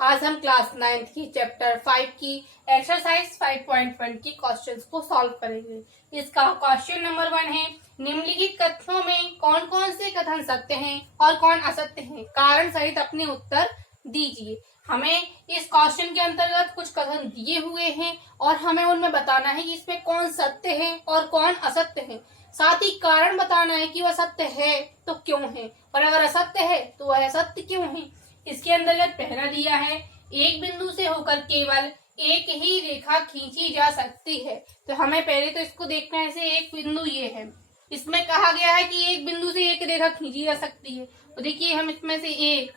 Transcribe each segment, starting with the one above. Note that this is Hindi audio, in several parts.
आज हम क्लास 9th की चैप्टर 5 की एक्सरसाइज 5.1 की क्वेश्चंस को सॉल्व करेंगे। इसका क्वेश्चन नंबर 1 है, निम्नलिखित कथनों में कौन कौन से कथन सत्य हैं और कौन असत्य हैं, कारण सहित अपने उत्तर दीजिए। हमें इस क्वेश्चन के अंतर्गत कुछ कथन दिए हुए हैं और हमें उनमें बताना है कि इसमें कौन सत्य है और कौन असत्य है। साथ ही कारण बताना है कि वह सत्य है तो क्यों है, और अगर असत्य है तो वह असत्य क्यों है। इसके अंतर्गत पहला दिया है, एक बिंदु से होकर केवल एक ही रेखा खींची जा सकती है। तो हमें पहले तो इसको देखना है, से एक बिंदु ये है, इसमें कहा गया है कि एक बिंदु से एक रेखा खींची जा सकती है। तो देखिए हम इसमें से 1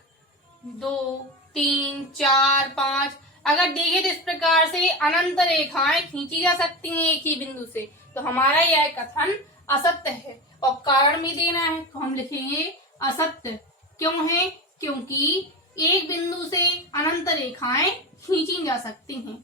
2 3 4 5 अगर देखें तो इस प्रकार से अनंत रेखाएं खींची जा सकती हैं एक ही बिंदु से। तो हमारा यह कथन असत्य है और कारण भी देना है, तो हम लिखेंगे असत्य। क्यों है? क्योंकि एक बिंदु से अनंत रेखाएं खींची जा सकती हैं।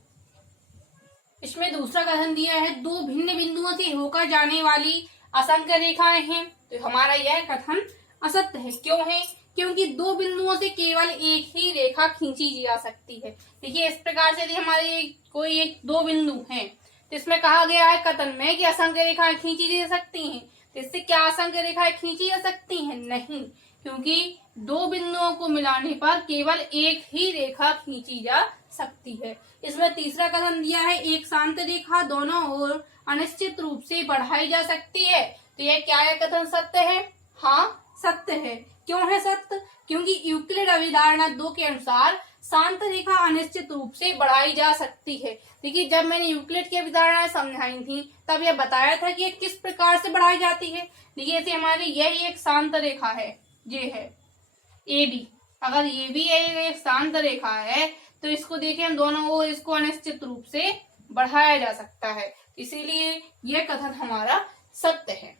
इसमें दूसरा कथन दिया है, दो भिन्न बिंदुओं से होकर जाने वाली असंख्य रेखाएं हैं। तो हमारा यह कथन असत्य है। क्यों है? क्योंकि दो बिंदुओं से केवल एक ही रेखा खींची जा सकती है। देखिए इस प्रकार से यदि हमारे कोई एक दो बिंदु हैं, तो इसमें कहा गया है कथन में कि असंख्य रेखाएं खींची जा सकती हैं। तो इससे क्या असंख्य रेखाएं खींची जा सकती हैं? नहीं, क्योंकि दो बिंदुओं को मिलाने पर केवल एक ही रेखा खींची जा सकती है। इसमें तीसरा कथन दिया है, एक शांत रेखा दोनों ओर अनिश्चित रूप से बढ़ाई जा सकती है। तो यह क्या है कथन सत्य है? हाँ सत्य है। क्यों है सत्य? क्योंकि यूक्लिड अभिधारणा 2 के अनुसार शांत रेखा अनिश्चित रूप से बढ़ाई जा सकती है। देखिए जब मैंने यूक्लिड की अभिधारणाएं समझाई थी तब यह बताया था कि ये किस प्रकार से बढ़ाई जाती है। देखिए ऐसे हमारी यही एक शांत रेखा है, ये है ए बी। अगर ये भी एक शांत रेखा है तो इसको देखें हम दोनों ओर इसको अनिश्चित रूप से बढ़ाया जा सकता है, इसीलिए यह कथन हमारा सत्य है।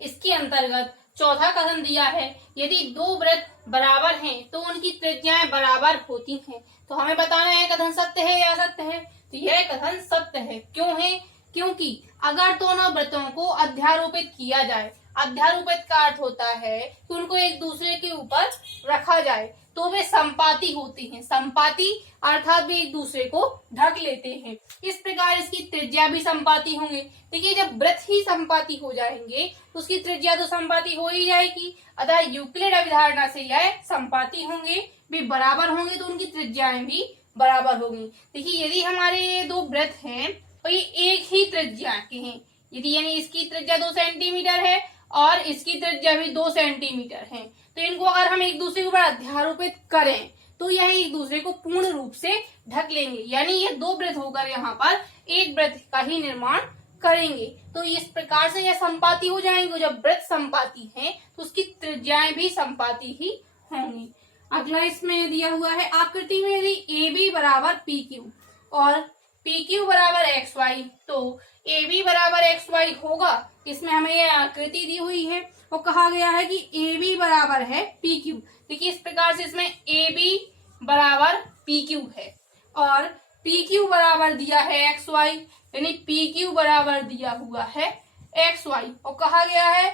इसके अंतर्गत चौथा कथन दिया है, यदि दो वृत्त बराबर हैं तो उनकी त्रिज्याएं बराबर होती हैं। तो हमें बताना है कथन सत्य है या असत्य है। तो यह कथन सत्य है। क्यों है? क्योंकि अगर दोनों वृत्तों को अध्यारोपित किया जाए, अध्यारोपित का अर्थ होता है कि उनको एक दूसरे के ऊपर रखा जाए तो वे संपाती होती हैं। संपाती अर्थात वे एक दूसरे को ढक लेते हैं। इस प्रकार इसकी त्रिज्या भी संपाती होंगे। देखिए जब वृत्त ही संपाती हो जाएंगे तो उसकी त्रिज्या तो संपाती हो ही जाएगी। अतः यूक्लिड अभिधारणा से यह संपाती होंगे, वे बराबर होंगे तो उनकी त्रिज्याएं भी बराबर होंगी। देखिए यदि हमारे ये दो वृत्त हैं और ये एक ही त्रिज्या के हैं, यदि यानी इसकी त्रिज्या 2 सेंटीमीटर है और इसकी त्रिज्या भी 2 सेंटीमीटर है, तो इनको अगर हम एक दूसरे के ऊपर अध्यारोपित करें तो यह एक दूसरे को पूर्ण रूप से ढक लेंगे, यानी ये दो वृत्त होकर यहाँ पर एक वृत्त का ही निर्माण करेंगे। तो इस प्रकार से यह संपाती हो जाएंगे। जब वृत्त संपाती है तो उसकी त्रिज्याएं भी संपाती ही होंगी। अगला इसमें दिया हुआ है, आकृति में यदि ए बी बराबर पी क्यू और पी क्यू बराबर एक्स वाई, तो ए बी बराबर एक्स वाई होगा। इसमें हमें यह आकृति दी हुई है और कहा गया है कि ए बी बराबर है पी क्यू। देखिए इस प्रकार से इसमें ए बी बराबर पी क्यू है और पी क्यू बराबर दिया है एक्स वाई, यानी पी क्यू बराबर दिया हुआ है एक्स वाई और कहा गया है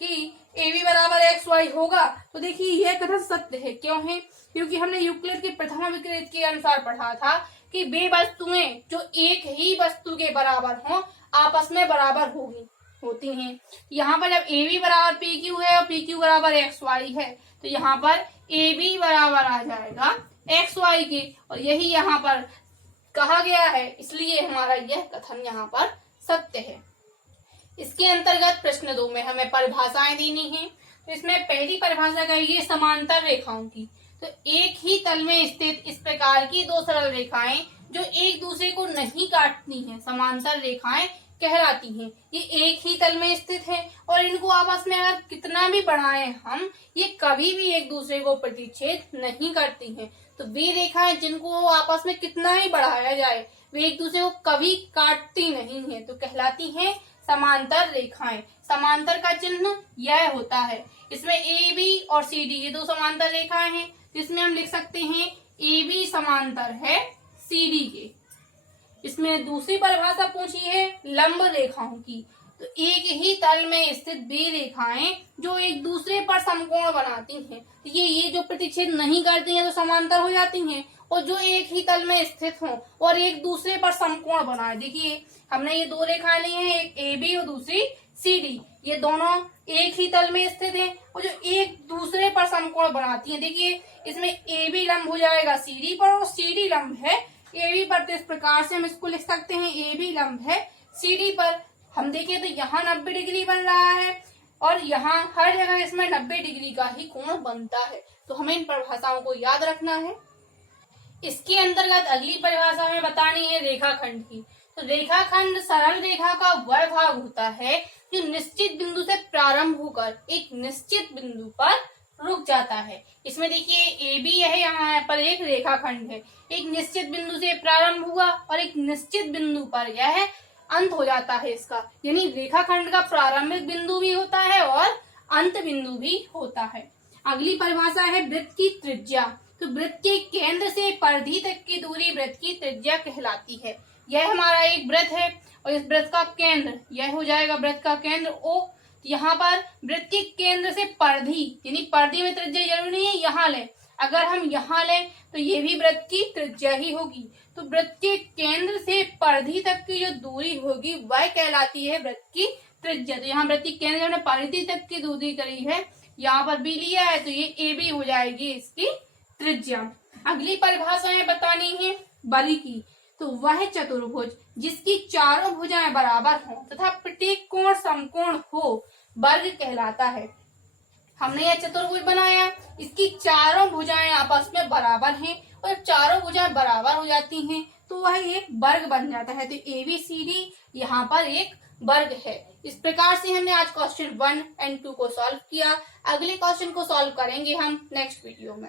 कि ए बी बराबर एक्स वाई होगा। तो देखिए यह कथन सत्य है। क्यों है? क्योंकि हमने यूक्लिड के प्रथम विकृत के अनुसार पढ़ा था कि वे वस्तुएं जो एक ही वस्तु के बराबर हों आपस में बराबर होती हैं। यहाँ पर जब ए बी बराबर पी क्यू है और पी क्यू बराबर एक्स वाई है तो यहाँ पर ए बी बराबर आ जाएगा एक्स वाई के, और यही यहाँ पर कहा गया है, इसलिए हमारा यह कथन यहाँ पर सत्य है। इसके अंतर्गत प्रश्न 2 में हमें परिभाषाएं देनी है। तो इसमें पहली परिभाषा कहिए समांतर रेखाओं की। तो एक ही तल में स्थित इस प्रकार की दो सरल रेखाएं जो एक दूसरे को नहीं काटती हैं समांतर रेखाएं कहलाती हैं। ये एक ही तल में स्थित है और इनको आपस में अगर कितना भी बढ़ाएं हम, ये कभी भी एक दूसरे को प्रतिच्छेद नहीं करती हैं। तो वे रेखाएं जिनको आपस में कितना ही बढ़ाया जाए वे एक दूसरे को कभी काटती नहीं है, तो कहलाती हैं समांतर रेखाएं। समांतर का चिन्ह यह होता है। इसमें ए बी और सी डी ये दो समांतर रेखाएं हैं, जिसमें हम लिख सकते हैं ए बी समांतर है सी डी के। इसमें दूसरी परिभाषा पूछी है लंब रेखाओं की। तो एक ही तल में स्थित बी रेखाएं जो एक दूसरे पर समकोण बनाती हैं, तो ये जो प्रतिच्छेद नहीं करती हैं तो समांतर हो जाती हैं, और जो एक ही तल में स्थित हों और एक दूसरे पर समकोण बनाए। देखिए हमने ये दो रेखाएं ली हैं, एक ए बी और दूसरी सी डी, ये दोनों एक ही तल में स्थित हैं और जो एक दूसरे पर समकोण बनाती हैं। देखिए इसमें ए बी लंब हो जाएगा सी डी पर और सी डी लंब है ए बी पर, तो इस प्रकार से हम इसको लिख सकते हैं ए बी लंब है सी डी पर। हम देखें तो यहाँ 90 डिग्री बन रहा है और यहाँ हर जगह इसमें 90 डिग्री का ही कोण बनता है, तो हमें इन परिभाषाओं को याद रखना है। इसके अंतर्गत अगली परिभाषा हमें बतानी है रेखाखंड की। तो रेखाखंड सरल रेखा का वह भाग होता है जो निश्चित बिंदु से प्रारंभ होकर एक निश्चित बिंदु पर रुक जाता है। इसमें देखिए ए बी है, यहाँ पर एक रेखाखंड है, एक निश्चित बिंदु से प्रारंभ हुआ और एक निश्चित बिंदु पर यह अंत हो जाता है इसका, यानी रेखाखंड का प्रारंभिक बिंदु भी होता है और अंत बिंदु भी होता है। अगली परिभाषा है वृत्त की त्रिज्या। तो वृत्त के केंद्र से परिधि तक की दूरी वृत्त की त्रिज्या कहलाती है। यह हमारा एक वृत्त है और इस वृत्त का केंद्र यह हो जाएगा वृत्त का केंद्र O। यहाँ पर वृत्त के केंद्र से परिधि, यानी परिधि में त्रिज्या जरूरी नहीं है, यहाँ लें, अगर हम यहाँ लें तो ये भी वृत्त की त्रिज्या ही होगी। तो वृत्त के केंद्र से परिधि तक की जो दूरी होगी वह कहलाती है वृत्त की त्रिज्या। तो यहाँ वृत्त के केंद्र ने परिधि तक की दूरी करी है, यहाँ पर बी लिया है, तो ये ए बी हो जाएगी इसकी त्रिज्या। अगली परिभाषाएं बतानी है बल की। तो वह चतुर्भुज जिसकी चारों भुजाएं बराबर हों तथा प्रत्येक कोण समकोण हो वर्ग कहलाता है। हमने यह चतुर्भुज बनाया, इसकी चारों भुजाएं आपस में बराबर हैं और जब चारों भुजाएं बराबर हो जाती हैं तो वह एक वर्ग बन जाता है। तो ए बी सी डी यहाँ पर एक वर्ग है। इस प्रकार से हमने आज क्वेश्चन 1 और 2 को सॉल्व किया। अगले क्वेश्चन को सॉल्व करेंगे हम नेक्स्ट वीडियो में।